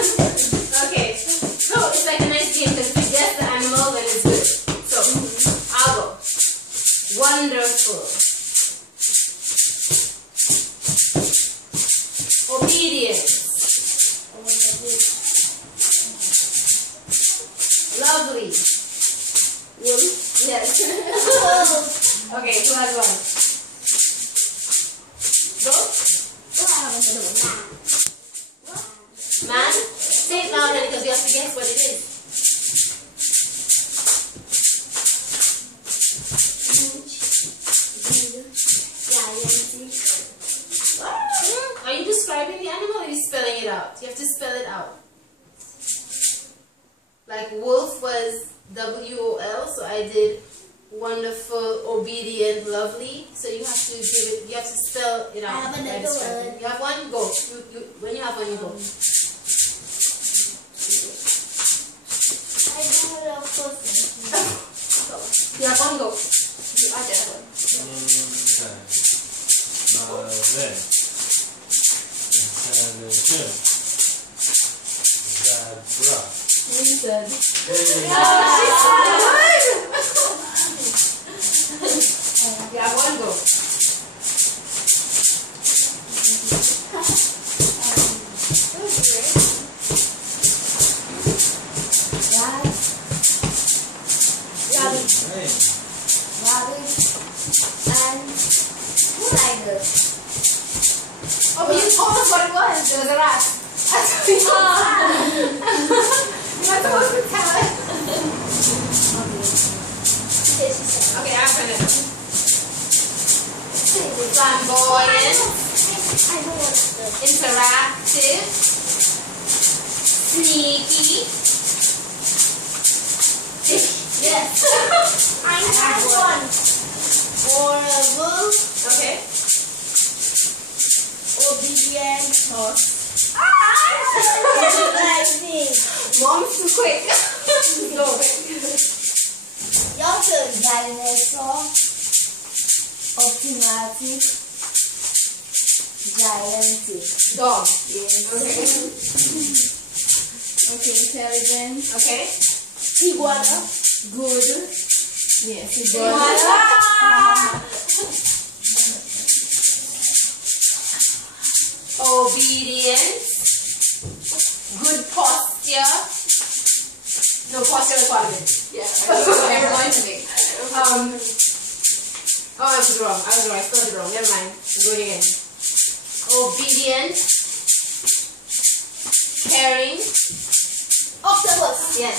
Okay. So it's like a nice game because if you guess the animal, then it's good. So I'll go. Wonderful. Obedient. Lovely. Wolf. Yes. Okay, who has one? Go. Man. Say it loudly because you have to guess what it is. Are you describing the animal or are you spelling it out? You have to spell it out. Like wolf was W-O-L, so I did wonderful, obedient, lovely. So you have to give it. You have to spell it out. I have another one. You have one. Go. When you have one, you go. I don't know person. You have one. Go. You are the one. Listen. You have one. Go. Oh, but you told us what it was. There was a rat. You're not supposed to tell it. Okay, I'm gonna. Flamboyant. Interactive. Sneaky. Yes. I have one. Horrible. Okay. Obedient. Mom's too quick. Go. Your turn. Dinosaur. Optimatic. Gigantic. Dog. Okay. Okay, intelligent. Okay. Iguana. Good. Yes, Iguana. Obedient. Good posture. No, posture is part of it. Yeah. Never mind to me. Oh, I was wrong. I spelled it wrong. Never mind. I'm going again. Obedient. Caring. Octopus. Yes.